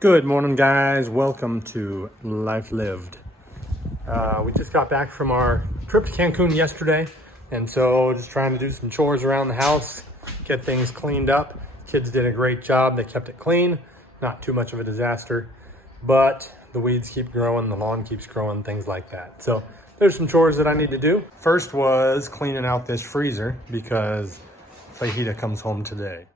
Good morning, guys. Welcome to Life Lived. We just got back from our trip to Cancun yesterday, and so just trying to do some chores around the house, get things cleaned up. Kids did a great job. They kept it clean, not too much of a disaster, but the weeds keep growing, the lawn keeps growing, things like that. So there's some chores that I need to do. First was cleaning out this freezer because Fajita comes home today.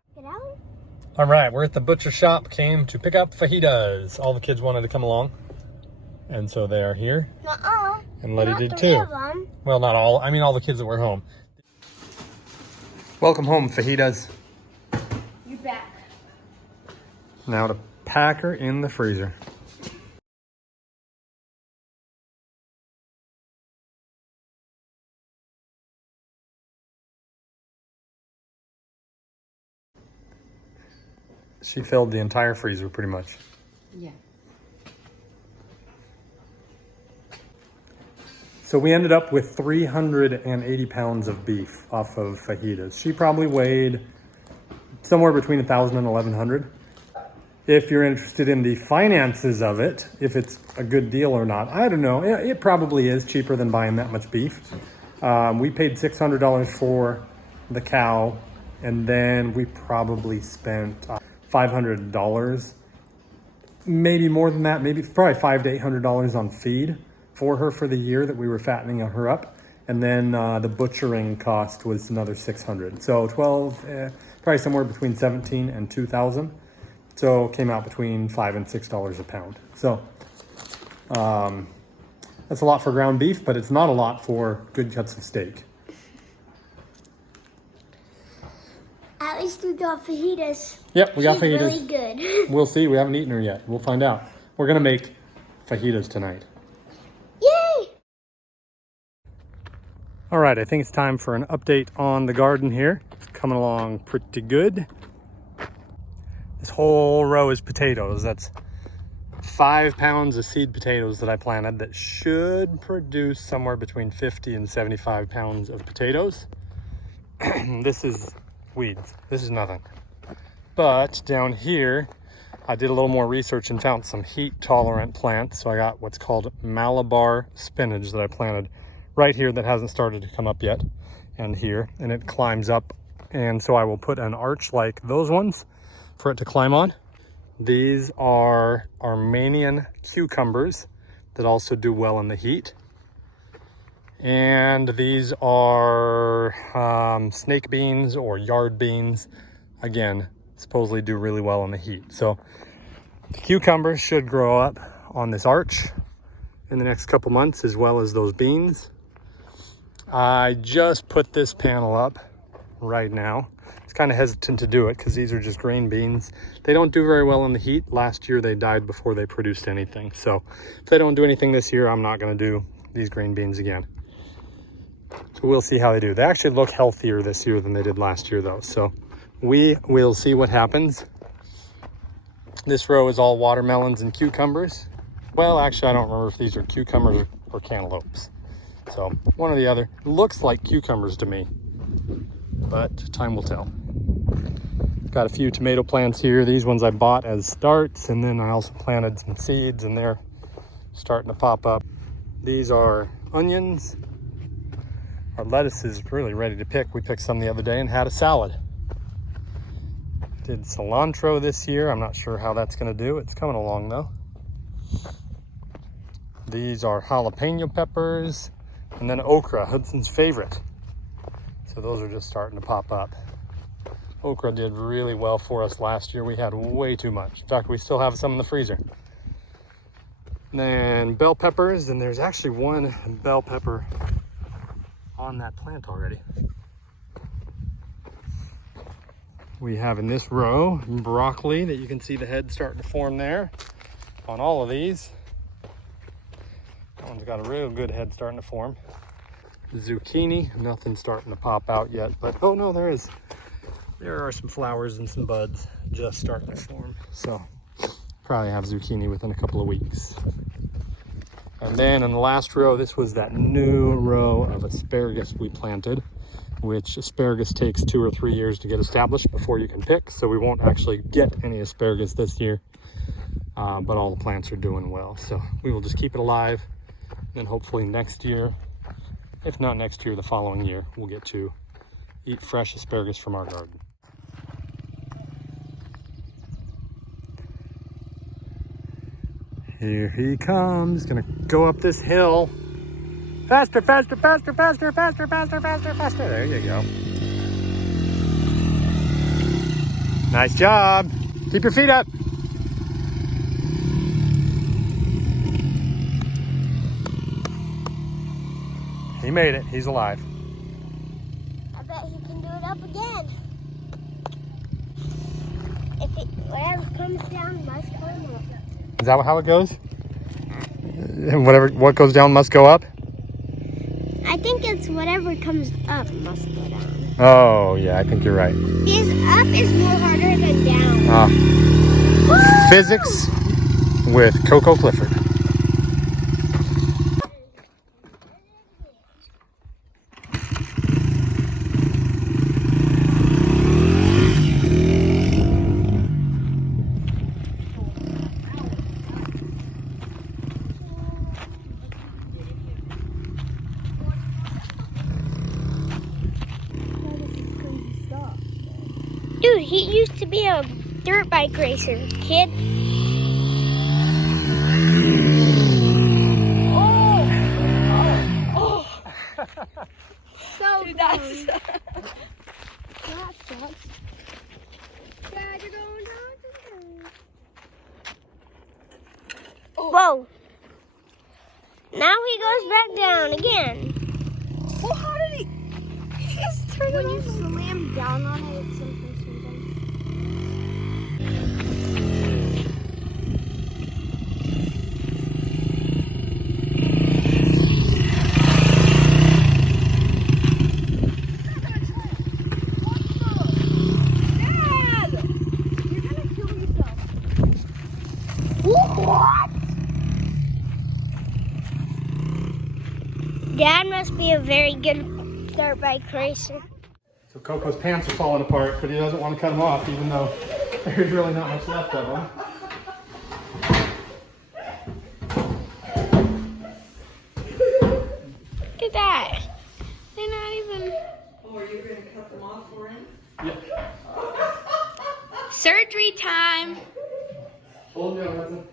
All right, we're at the butcher shop, came to pick up fajitas. All the kids wanted to come along, and so they are here. And Letty did too. Well, not all, I mean all the kids that were home. Welcome home, fajitas. You're back. Now to pack her in the freezer. She filled the entire freezer pretty much. Yeah. So we ended up with 380 pounds of beef off of fajitas. She probably weighed somewhere between 1,000 and 1,100. If you're interested in the finances of it, if it's a good deal or not, I don't know. It probably is cheaper than buying that much beef. We paid $600 for the cow, and then we probably spent $500, maybe more than that, probably $500 to $800 on feed for her for the year that we were fattening her up. And then the butchering cost was another $600. So probably somewhere between 17 and 2,000. So it came out between $5 and $6 a pound. So that's a lot for ground beef, but it's not a lot for good cuts of steak. At least we got fajitas. Yep, we got fajitas. Really good. We'll see. We haven't eaten her yet. We'll find out. We're gonna make fajitas tonight. Yay! All right, I think it's time for an update on the garden here. It's coming along pretty good. This whole row is potatoes. That's 5 pounds of seed potatoes that I planted that should produce somewhere between 50 and 75 pounds of potatoes. This is weeds. This is nothing. But down here, I did a little more research and found some heat tolerant plants. So I got what's called Malabar spinach that I planted right here that hasn't started to come up yet, and here, and it climbs up. And so I will put an arch like those ones for it to climb on. These are Armenian cucumbers that also do well in the heat. And these are snake beans or yard beans. Again, supposedly do really well in the heat. So the cucumbers should grow up on this arch in the next couple months, as well as those beans. I just put this panel up right now. I was kind of hesitant to do it because these are just green beans. They don't do very well in the heat. Last year they died before they produced anything. So if they don't do anything this year, I'm not going to do these green beans again. So we'll see how they do. They actually look healthier this year than they did last year though. So we will see what happens. This row is all watermelons and cucumbers. Well, actually, I don't remember if these are cucumbers or cantaloupes. So one or the other. It looks like cucumbers to me, but time will tell. Got a few tomato plants here. These ones I bought as starts, and then I also planted some seeds, and they're starting to pop up. These are onions. Our lettuce is really ready to pick. We picked some the other day and had a salad. Did cilantro this year. I'm not sure how that's going to do. It's coming along though. These are jalapeno peppers, and then okra, Hudson's favorite. So those are just starting to pop up. Okra did really well for us last year. We had way too much. In fact, we still have some in the freezer. And then bell peppers, and there's actually one bell pepper on that plant already. We have in this row broccoli that you can see the head starting to form there on all of these. That one's got a real good head starting to form. Zucchini, nothing starting to pop out yet, but oh no, there is. There are some flowers and some buds just starting to form. So probably have zucchini within a couple of weeks. And then in the last row, this was that new row of asparagus we planted, which asparagus takes 2 or 3 years to get established before you can pick. So we won't actually get any asparagus this year. but all the plants are doing well. So we will just keep it alive, and hopefully next year, if not next year, the following year, we'll get to eat fresh asparagus from our garden. Here he comes, gonna go up this hill. Faster, faster, faster, faster, faster, faster, faster, faster. There you go. Nice job. Keep your feet up. He made it. He's alive. I bet he can do it up again. Whatever comes down must come up. Is that how it goes? What goes down must go up? I think it's whatever comes up must go down. Oh, yeah, I think you're right. Because up is more harder than down. Physics with Coco Clifford. Dude, he used to be a dirt bike racer, kid. Oh. So dude, that sucks. That sucks. Dad, you're going down. Whoa. Now he goes back down again. Well, how did he just turn it on? When you slam down on it, it's something. Dad must be a very good dirt bike racer. So Coco's pants are falling apart, but he doesn't want to cut them off, even though there's really not much left of them. Look at that. They're not even... Oh, are you going to cut them off for him? Yep. Surgery time. Hold them down, Hudson.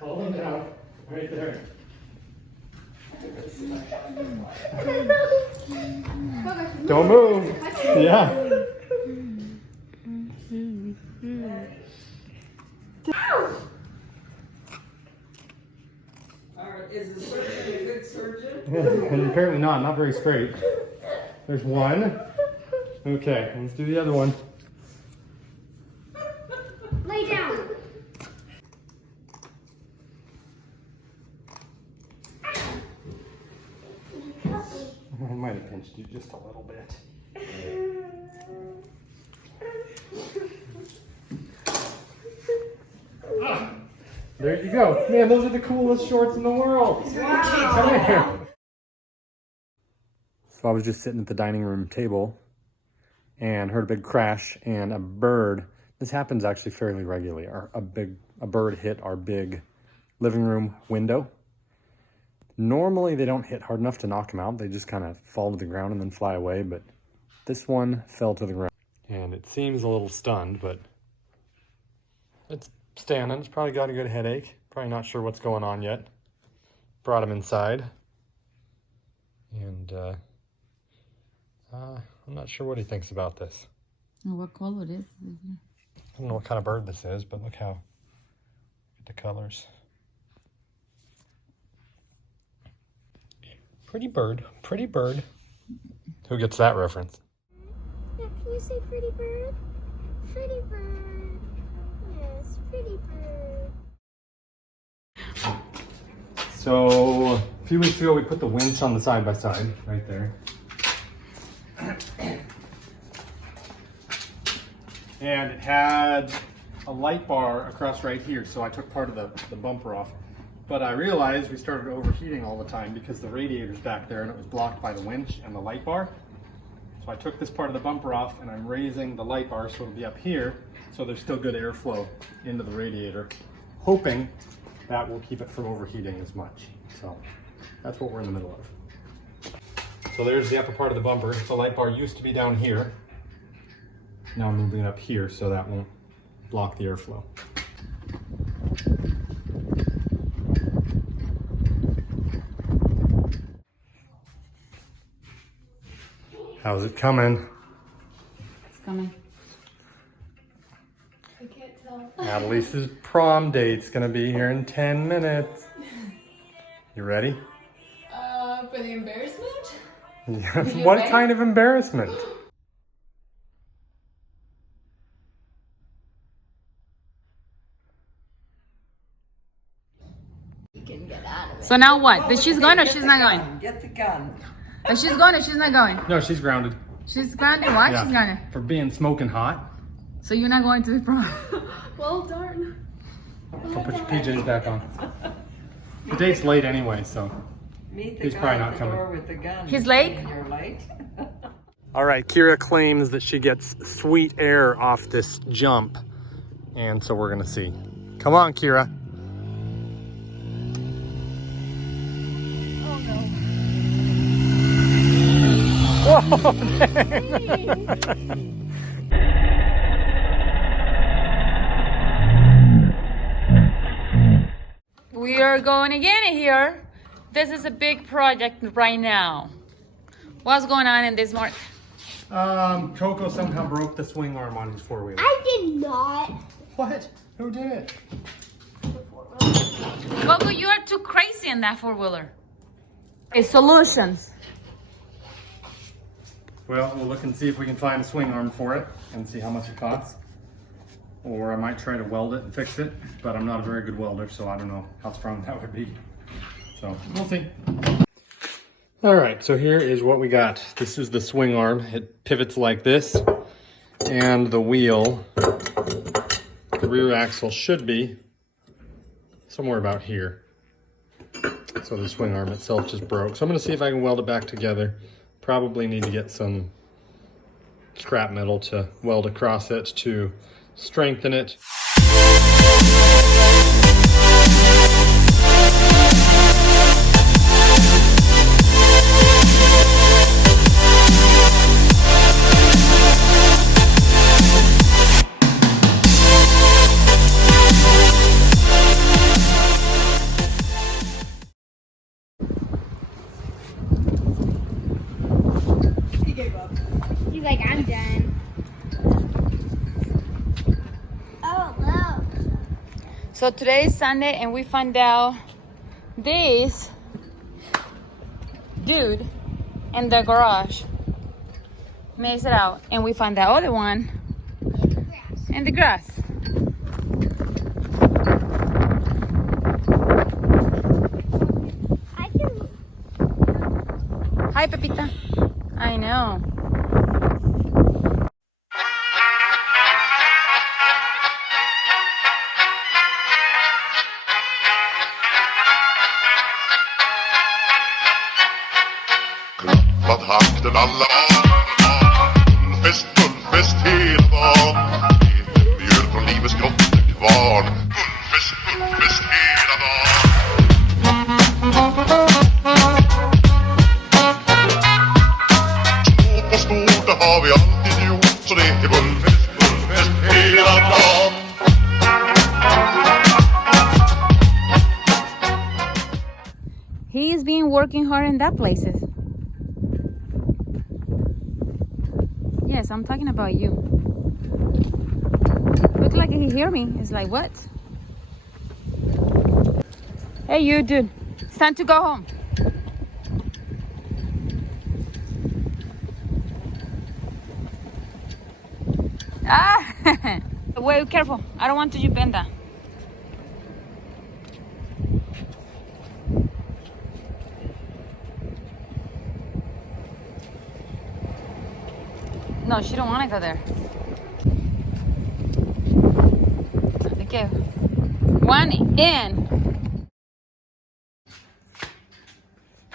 Hold them down. Right there. Don't move. Yeah. Is the surgeon a good surgeon? And apparently not very straight. There's one. Okay, let's do the other one. Lay down. I might have pinched you just a little bit. There you go. Man, those are the coolest shorts in the world. Wow. Come here. So I was just sitting at the dining room table and heard a big crash, and a bird, this happens actually fairly regularly, a bird hit our big living room window. Normally they don't hit hard enough to knock them out. They just kind of fall to the ground and then fly away, but this one fell to the ground. And it seems a little stunned, but it's standing. It's probably got a good headache. Probably not sure what's going on yet. Brought him inside. And I'm not sure what he thinks about this. Oh, what color is it? I don't know what kind of bird this is, but look how the colors. Pretty bird, pretty bird. Who gets that reference? Yeah, can you say pretty bird? Pretty bird. Yes, pretty bird. So a few weeks ago we put the winch on the side-by-side right there. And it had a light bar across right here, so I took part of the bumper off. But I realized we started overheating all the time because the radiator's back there and it was blocked by the winch and the light bar. So I took this part of the bumper off and I'm raising the light bar so it'll be up here so there's still good airflow into the radiator hoping that will keep it from overheating as much. So that's what we're in the middle of. So there's the upper part of the bumper. The light bar used to be down here. Now I'm moving it up here so that won't block the airflow. How's it coming? It's coming. I can't tell. Annalise's prom date's gonna be here in 10 minutes. You ready? For the embarrassment? Yeah. What ready? kind of embarrassment? You can get out of it. So now what? She's going or she's not going? Get the gun. Or she's going or she's not going? No, she's grounded. She's grounded. Why Yeah. she's grounded? For being smoking hot. So you're not going to the prom? Well, darn. So put your PJs back on. The date's late anyway, so. Meet the He's guy probably at not the coming. door with the gun. He's late? You're late. All right, Kira claims that she gets sweet air off this jump. And so we're gonna see. Come on, Kira. Oh, dang. We are going again here. This is a big project right now. What's going on in this mark? Coco somehow broke the swing arm on his four-wheeler. I did not. What? Who did it? Coco, you are too crazy in that four-wheeler. Okay, solutions. Well, we'll look and see if we can find a swing arm for it and see how much it costs. Or I might try to weld it and fix it, but I'm not a very good welder, so I don't know how strong that would be. So we'll see. All right, so here is what we got. This is the swing arm. It pivots like this, and the wheel, the rear axle should be somewhere about here. So the swing arm itself just broke. So I'm gonna see if I can weld it back together. Probably need to get some scrap metal to weld across it to strengthen it. He's like, I'm done. Oh, wow. So today is Sunday and we found out this dude in the garage messed it out, and we found the other one in the grass. I can. Hi, Pepita. I know. Klappad hakten alla Bullfest hela dagen Mjöl från livets grottekvarn Bullfest hela dagen Stort på stort, det har vi alltid gjort Så det är bullfest hela dagen He is been working hard in that places. Yes, I'm talking about you. Look like he hear me. It's like, what? Hey, you dude. It's time to go home. Ah! Wait, careful. I don't want you to bend that. No, she don't want to go there. Okay. One in.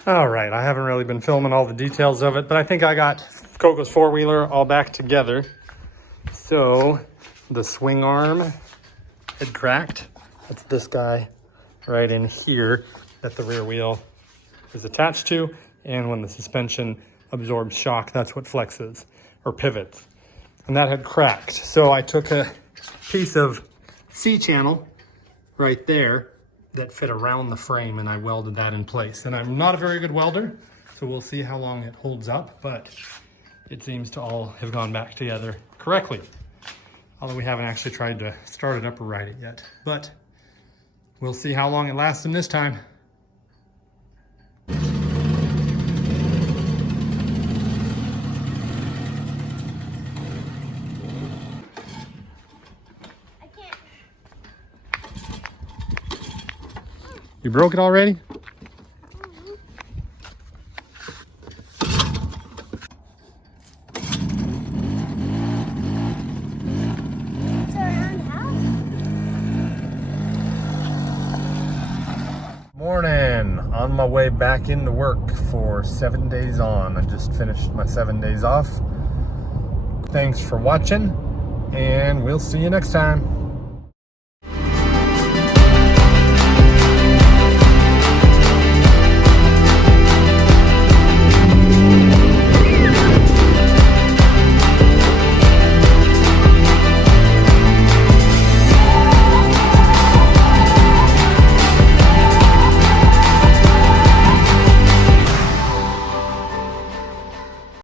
All right, I haven't really been filming all the details of it, but I think I got Coco's four-wheeler all back together. So the swing arm had cracked That's this guy right in here that the rear wheel is attached to. And when the suspension absorbs shock, that's what flexes or pivots. And that had cracked. So I took a piece of C-channel right there that fit around the frame and I welded that in place. And I'm not a very good welder, so we'll see how long it holds up, but it seems to all have gone back together correctly. Although we haven't actually tried to start it up or ride it yet, but we'll see how long it lasts them this time. You broke it already? It's around house. Morning, on my way back into work for 7 days on. I just finished my 7 days off. Thanks for watching, and we'll see you next time.